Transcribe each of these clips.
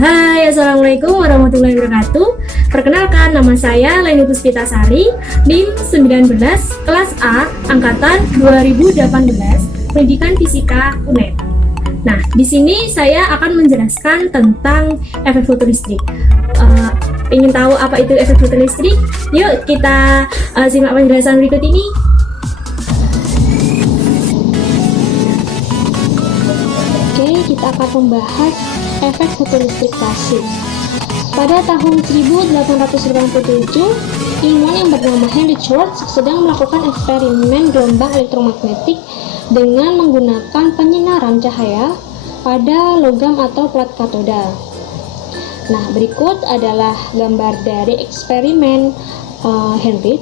Hai, Assalamualaikum warahmatullahi wabarakatuh. Perkenalkan, nama saya Leni Puspitasari, NIM 19, kelas A, angkatan 2018, Pendidikan Fisika UNED. Nah, di sini saya akan menjelaskan tentang efek fotoelektrik. Ingin tahu apa itu efek fotoelektrik? Yuk kita simak penjelasan berikut ini. Oke, kita akan membahas efek fotoelektrik pasif. Pada tahun 1887, ilmuwan yang bernama Henry Schwartz sedang melakukan eksperimen gelombang elektromagnetik dengan menggunakan penyinaran cahaya pada logam atau plat katoda. Nah, berikut adalah gambar dari eksperimen Henry.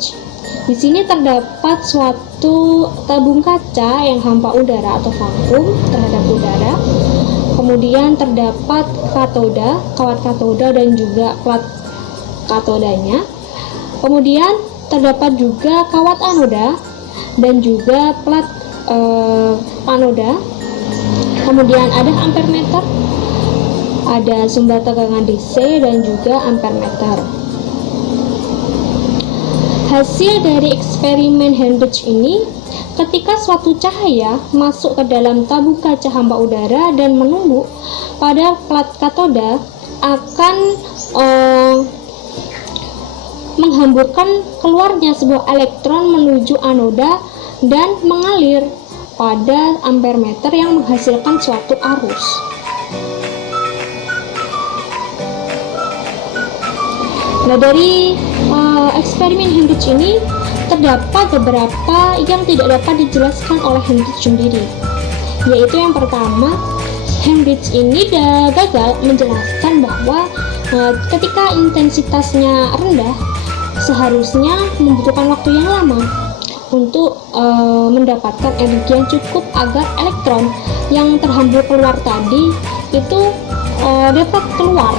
Di sini terdapat suatu tabung kaca yang hampa udara atau vakum terhadap udara. Kemudian terdapat katoda, kawat katoda dan juga plat katodanya. Kemudian terdapat juga kawat anoda dan juga plat anoda. Kemudian ada ampermeter, ada sumber tegangan DC dan juga ampermeter. Hasil dari eksperimen Henrich ini, ketika suatu cahaya masuk ke dalam tabung kaca hampa udara dan menumbuk pada plat katoda, akan menghamburkan keluarnya sebuah elektron menuju anoda dan mengalir pada ampermeter yang menghasilkan suatu arus. Nah, dari eksperimen Henrich ini terdapat beberapa yang tidak dapat dijelaskan oleh Henrich sendiri, yaitu yang pertama, Henrich ini gagal menjelaskan bahwa ketika intensitasnya rendah seharusnya membutuhkan waktu yang lama untuk mendapatkan energi yang cukup agar elektron yang terhambur keluar tadi itu dapat keluar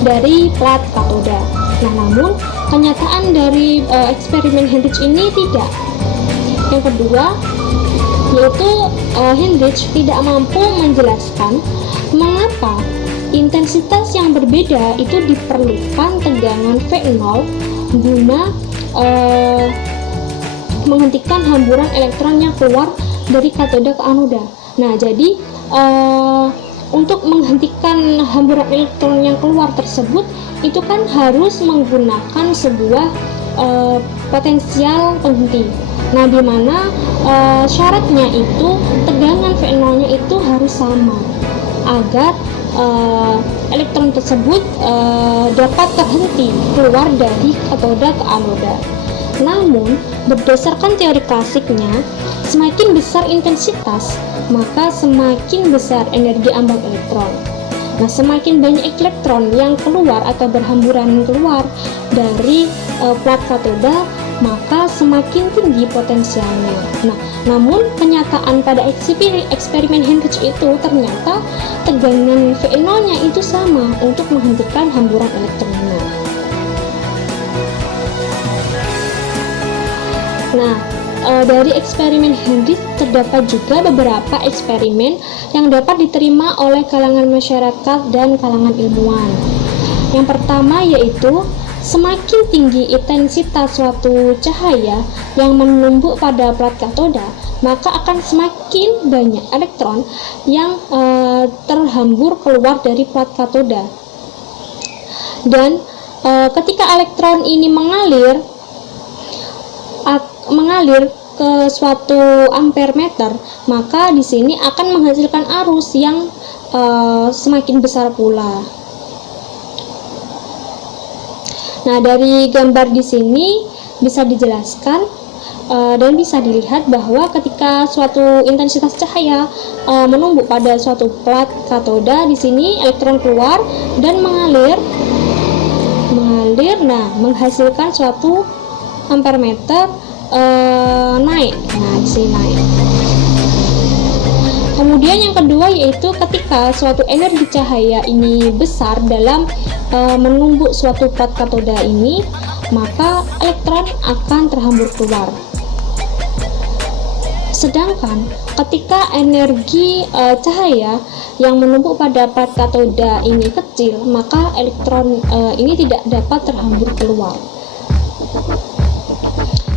dari plat katoda. Nah, namun kenyataan dari eksperimen Henrich ini tidak. Yang kedua, yaitu Henrich tidak mampu menjelaskan mengapa intensitas yang berbeda itu diperlukan tegangan V0 guna menghentikan hamburan elektron yang keluar dari katoda ke anoda. Nah, jadi untuk menghentikan hamburan elektron yang keluar tersebut itu kan harus menggunakan sebuah potensial penghenti. Nah, di mana syaratnya itu tegangan V0-nya itu harus sama agar elektron tersebut dapat terhenti keluar dari katoda ke anoda. Namun, berdasarkan teori klasiknya, semakin besar intensitas, maka semakin besar energi ambang elektron. Nah, semakin banyak elektron yang keluar atau berhamburan keluar dari plat katoda, maka semakin tinggi potensialnya. Nah, namun kenyataan pada eksperimen Henrich itu ternyata tegangan V0-nya itu sama untuk menghentikan hamburan elektronnya. Nah, dari eksperimen Henrich terdapat juga beberapa eksperimen yang dapat diterima oleh kalangan masyarakat dan kalangan ilmuwan. Yang pertama yaitu semakin tinggi intensitas suatu cahaya yang menumbuk pada plat katoda, maka akan semakin banyak elektron yang terhambur keluar dari plat katoda. Dan ketika elektron ini mengalir ke suatu ampermeter, maka di sini akan menghasilkan arus yang semakin besar pula. Nah, dari gambar di sini bisa dijelaskan dan bisa dilihat bahwa ketika suatu intensitas cahaya menumbuk pada suatu plat katoda, di sini elektron keluar dan mengalir, nah menghasilkan suatu ampermeter naik. Nah, di sini naik. Kemudian yang kedua yaitu ketika suatu energi cahaya ini besar dalam menumbuk suatu plat katoda ini, maka elektron akan terhambur keluar. Sedangkan ketika energi cahaya yang menumpuk pada plat katoda ini kecil, maka elektron ini tidak dapat terhambur keluar.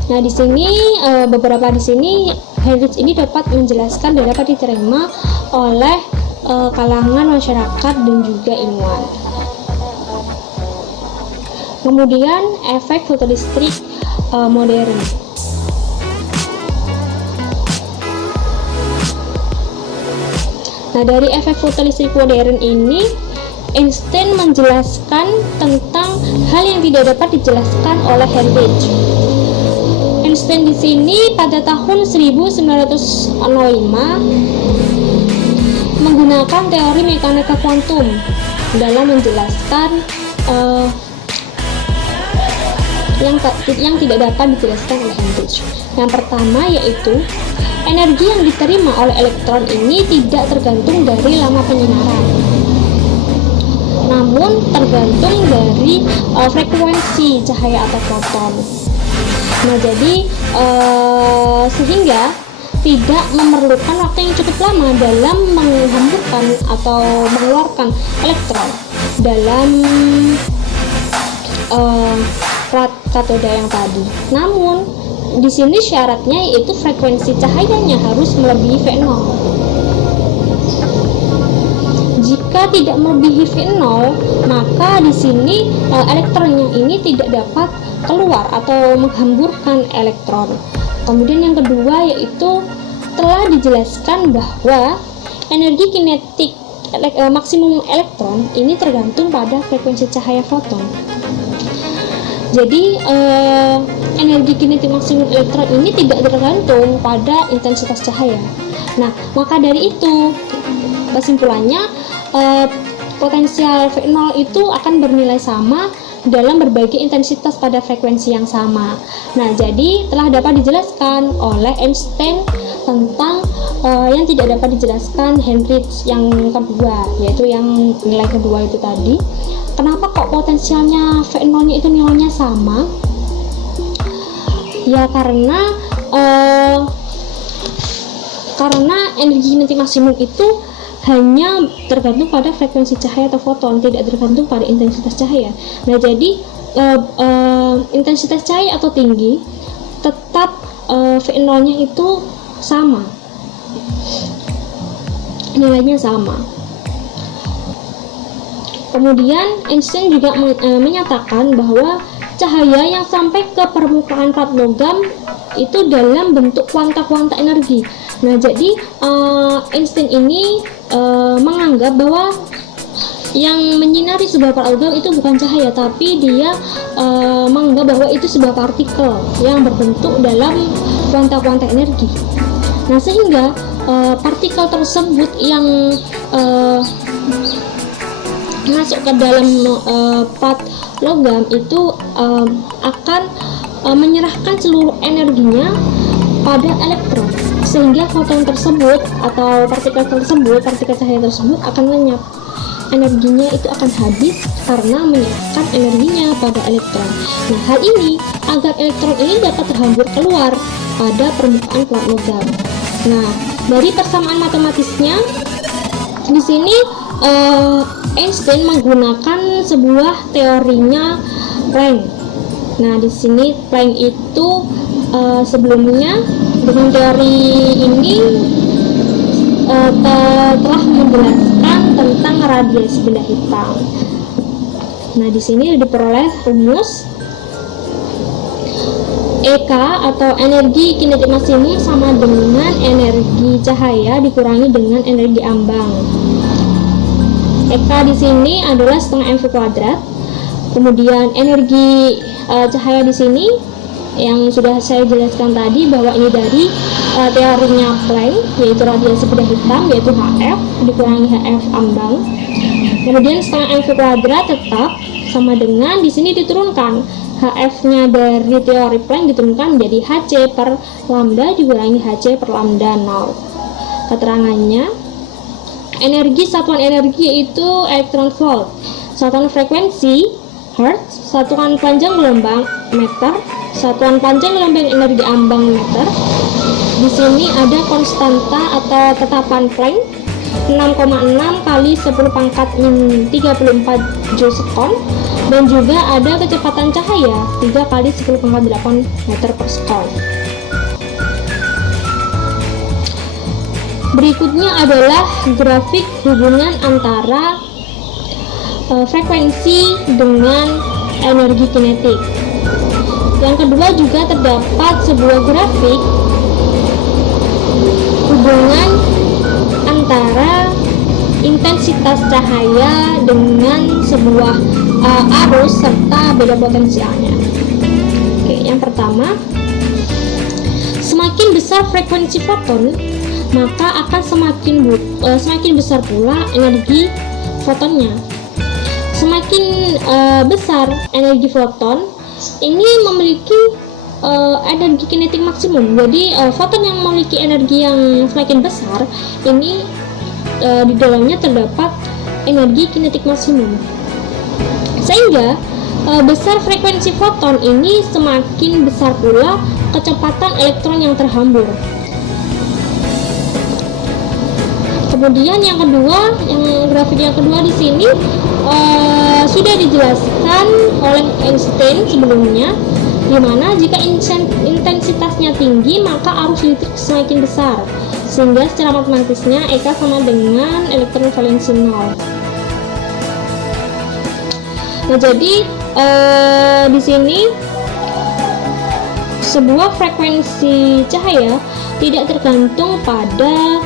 Nah, di sini beberapa di sini Heinrich ini dapat menjelaskan dan dapat diterima oleh kalangan masyarakat dan juga ilmuwan. Kemudian efek fotolistrik modern. Nah, dari efek fotolistrik modern ini, Einstein menjelaskan tentang hal yang tidak dapat dijelaskan oleh Heinrich. Einstein di sini pada tahun 1905 menggunakan teori mekanika kuantum dalam menjelaskan yang tidak dapat dijelaskan oleh Heinrich. Yang pertama yaitu energi yang diterima oleh elektron ini tidak tergantung dari lama penyinaran, namun tergantung dari frekuensi cahaya atau foton. Nah, jadi sehingga tidak memerlukan waktu yang cukup lama dalam menghamburkan atau mengeluarkan elektron dalam plat katoda yang tadi. Namun di sini syaratnya yaitu frekuensi cahayanya harus melebihi V0. Jika tidak melebihi V0, maka di sini elektronnya ini tidak dapat keluar atau menghamburkan elektron. Kemudian yang kedua yaitu telah dijelaskan bahwa energi kinetik maksimum elektron ini tergantung pada frekuensi cahaya foton. Jadi energi kinetik maksimum elektron ini tidak tergantung pada intensitas cahaya. Nah, maka dari itu kesimpulannya potensial V0 itu akan bernilai sama dalam berbagai intensitas pada frekuensi yang sama. Nah, jadi telah dapat dijelaskan oleh Einstein tentang yang tidak dapat dijelaskan Heinrich yang kedua, yaitu yang nilai kedua itu tadi. Kenapa kok potensialnya V0-nya itu nilainya sama? Ya karena energi kinetik maksimum itu hanya tergantung pada frekuensi cahaya atau foton, tidak tergantung pada intensitas cahaya. Nah, jadi intensitas cahaya atau tinggi tetap V0-nya itu sama, nilainya sama. Kemudian Einstein juga menyatakan bahwa cahaya yang sampai ke permukaan plat logam itu dalam bentuk kuanta-kuanta energi. Nah, jadi Einstein ini menganggap bahwa yang menyinari sebuah plat logam itu bukan cahaya, tapi dia menganggap bahwa itu sebuah partikel yang berbentuk dalam kuanta-kuanta energi. Nah, sehingga partikel tersebut yang masuk ke dalam plat logam itu akan menyerahkan seluruh energinya pada elektron, sehingga foton tersebut atau partikel cahaya tersebut akan lenyap. Energinya itu akan habis karena menyerahkan energinya pada elektron. Nah, hal ini agar elektron ini dapat terhambur keluar pada permukaan plat logam. Nah, dari persamaan matematisnya di sini Einstein menggunakan sebuah teorinya Planck. Nah, di sini Planck itu sebelumnya dengan teori ini telah menjelaskan tentang radiasi benda hitam. Nah, di sini diperoleh rumus EK atau energi kinetik maksimum sama dengan energi cahaya dikurangi dengan energi ambang. EK di sini adalah setengah mv kuadrat. Kemudian energi cahaya di sini yang sudah saya jelaskan tadi bahwa ini dari teorinya Planck, yaitu radiasi benda hitam, yaitu HF dikurangi HF ambang. Kemudian setengah mv kuadrat tetap sama dengan di sini diturunkan HF-nya dari teori Planck diturunkan menjadi Hc per lambda dikurangi Hc per lambda 0. Keterangannya, energi satuan energi yaitu elektron volt, satuan frekuensi hertz, satuan panjang gelombang meter, satuan panjang gelombang energi ambang meter, di sini ada konstanta atau tetapan Planck 6,6 kali 10 pangkat min 34 joule sekon, dan juga ada kecepatan cahaya 3 kali 10 pangkat 8 meter per sekon. Berikutnya adalah grafik hubungan antara frekuensi dengan energi kinetik. Yang kedua juga terdapat sebuah grafik hubungan antara intensitas cahaya dengan sebuah arus serta beda potensialnya. Oke, yang pertama, semakin besar frekuensi foton, maka akan semakin besar pula energi fotonnya. Semakin besar energi foton, ini memiliki energi kinetik maksimum. Jadi foton yang memiliki energi yang semakin besar, ini di dalamnya terdapat energi kinetik maksimum. Sehingga besar frekuensi foton ini semakin besar pula kecepatan elektron yang terhambur. Kemudian yang kedua, grafik yang kedua di sini sudah dijelaskan oleh Einstein sebelumnya, di mana jika intensitasnya tinggi maka arus listrik semakin besar, sehingga secara matematisnya EK sama dengan elektron valensi 0. Nah, jadi di sini sebuah frekuensi cahaya tidak tergantung pada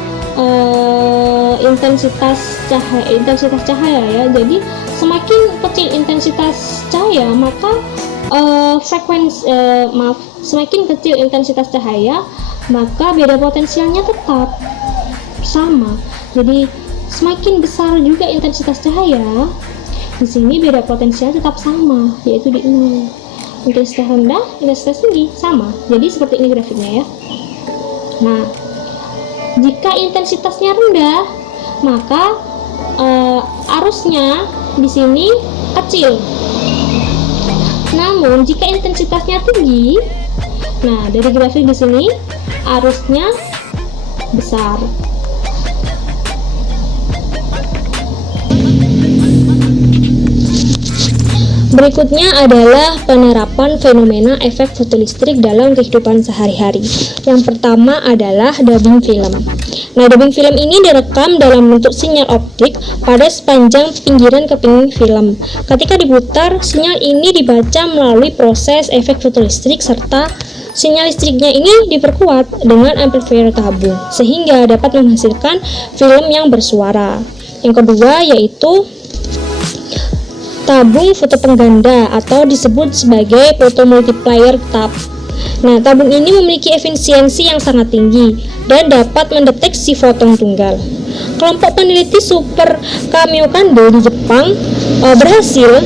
intensitas cahaya ya. Jadi semakin kecil intensitas cahaya maka semakin kecil intensitas cahaya maka beda potensialnya tetap sama. Jadi semakin besar juga intensitas cahaya, di sini beda potensial tetap sama, yaitu di 0. Intensitas rendah, intensitas tinggi sama. Jadi seperti ini grafiknya ya. Nah, jika intensitasnya rendah, maka arusnya di sini kecil. Namun jika intensitasnya tinggi, nah dari grafik di sini arusnya besar. Berikutnya adalah penerapan fenomena efek fotolistrik dalam kehidupan sehari-hari. Yang pertama adalah dubbing film. Nah, dubbing film ini direkam dalam bentuk sinyal optik pada sepanjang pinggiran keping film. Ketika diputar, sinyal ini dibaca melalui proses efek fotolistrik serta sinyal listriknya ini diperkuat dengan amplifier tabung sehingga dapat menghasilkan film yang bersuara. Yang kedua yaitu tabung foto pengganda atau disebut sebagai photomultiplier tab. Nah, tabung ini memiliki efisiensi yang sangat tinggi dan dapat mendeteksi foton tunggal. Kelompok peneliti Super Kamiokande di Jepang berhasil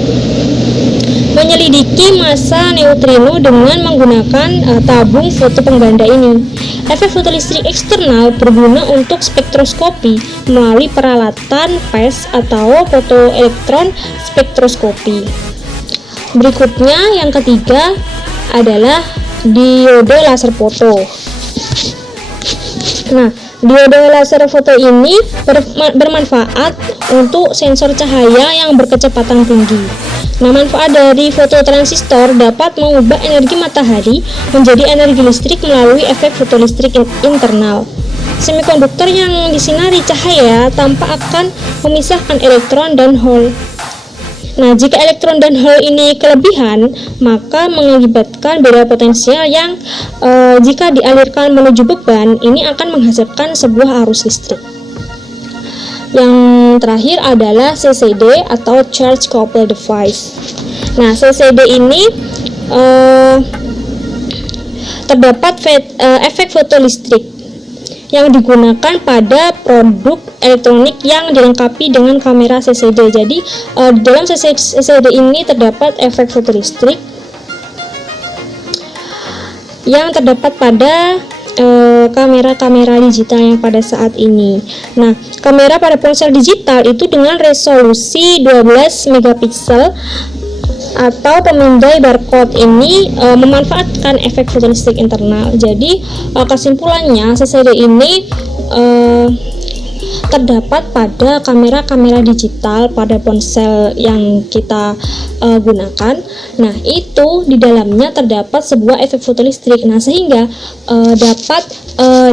menyelidiki massa neutrino dengan menggunakan tabung foto pengganda ini. Efek fotolistrik eksternal berguna untuk spektroskopi melalui peralatan PES atau fotoelektron spektroskopi. Berikutnya yang ketiga adalah diode laser foto. Nah, diode laser foto ini bermanfaat untuk sensor cahaya yang berkecepatan tinggi. Nah, manfaat dari fototransistor dapat mengubah energi matahari menjadi energi listrik melalui efek fotolistrik internal. Semikonduktor yang disinari cahaya tanpa akan memisahkan elektron dan hole. Nah, jika elektron dan hole ini kelebihan, maka mengakibatkan beda potensial yang jika dialirkan menuju beban, ini akan menghasilkan sebuah arus listrik. Yang terakhir adalah CCD atau Charge Coupled Device. Nah, CCD ini terdapat efek fotolistrik yang digunakan pada produk elektronik yang dilengkapi dengan kamera CCD. Jadi dalam CCD ini terdapat efek fotolistrik yang terdapat pada kamera-kamera digital yang pada saat ini. Nah, kamera pada ponsel digital itu dengan resolusi 12 megapiksel atau pemindai barcode ini memanfaatkan efek fotolistik internal. Jadi kesimpulannya CCD ini terdapat pada kamera-kamera digital pada ponsel yang kita gunakan. Nah, itu di dalamnya terdapat sebuah efek fotolistrik. Nah, sehingga dapat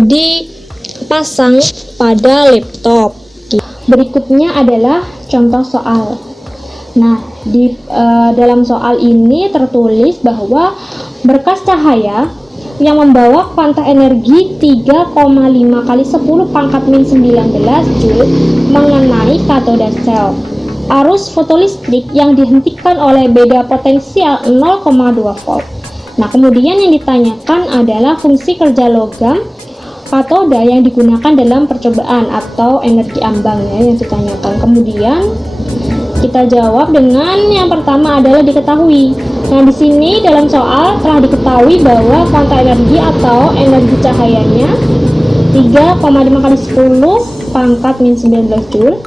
dipasang pada laptop. Berikutnya adalah contoh soal. Nah, di dalam soal ini tertulis bahwa berkas cahaya yang membawa kuanta energi 3,5 kali 10 pangkat min 19 Joule mengenai katoda sel. Arus fotolistrik yang dihentikan oleh beda potensial 0,2 volt. Nah, kemudian yang ditanyakan adalah fungsi kerja logam katoda yang digunakan dalam percobaan atau energi ambang ya yang ditanyakan. Kemudian kita jawab dengan yang pertama adalah diketahui. Nah, di sini dalam soal telah diketahui bahwa kuanta energi atau energi cahayanya 3,5 kali 10 pangkat min 19 Joule.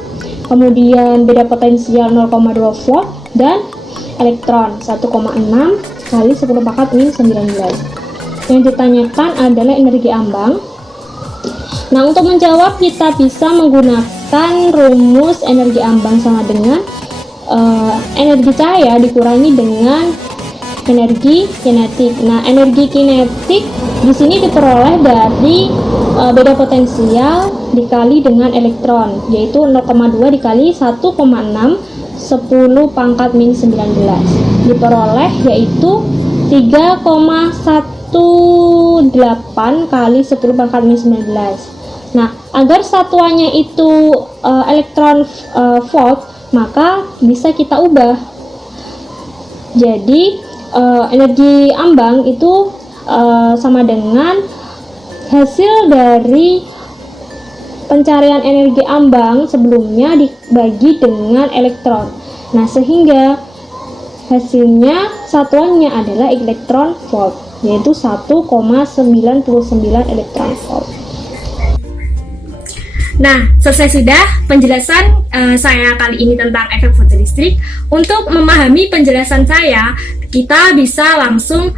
Kemudian beda potensial 0,2 volt dan elektron 1,6 kali 10 pangkat min 19. Yang ditanyakan adalah energi ambang. Nah, untuk menjawab kita bisa menggunakan rumus energi ambang sama dengan energi cahaya dikurangi dengan energi kinetik. Nah, energi kinetik di sini diperoleh dari beda potensial dikali dengan elektron, yaitu 0,2 dikali 1,6 10 pangkat min 19. Diperoleh yaitu 3,18 kali 10 pangkat min 19. Nah, agar satuannya itu elektron volt, maka bisa kita ubah. Jadi energi ambang itu sama dengan hasil dari pencarian energi ambang sebelumnya dibagi dengan elektron. Nah, sehingga hasilnya satuannya adalah elektron volt, yaitu 1,99 elektron volt. Nah, selesai sudah penjelasan saya kali ini tentang efek fotolistrik. Untuk memahami penjelasan saya, kita bisa langsung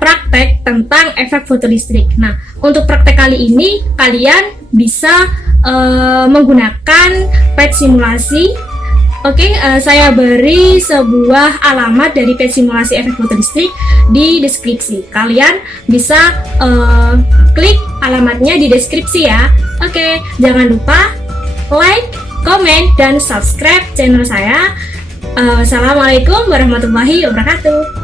praktek tentang efek fotolistrik. Nah, untuk praktek kali ini, kalian bisa menggunakan pet simulasi. Oke, saya beri sebuah alamat dari pet simulasi efek fotolistrik di deskripsi. Kalian bisa klik alamatnya di deskripsi ya. Oke, jangan lupa like, komen, dan subscribe channel saya. Assalamualaikum warahmatullahi wabarakatuh.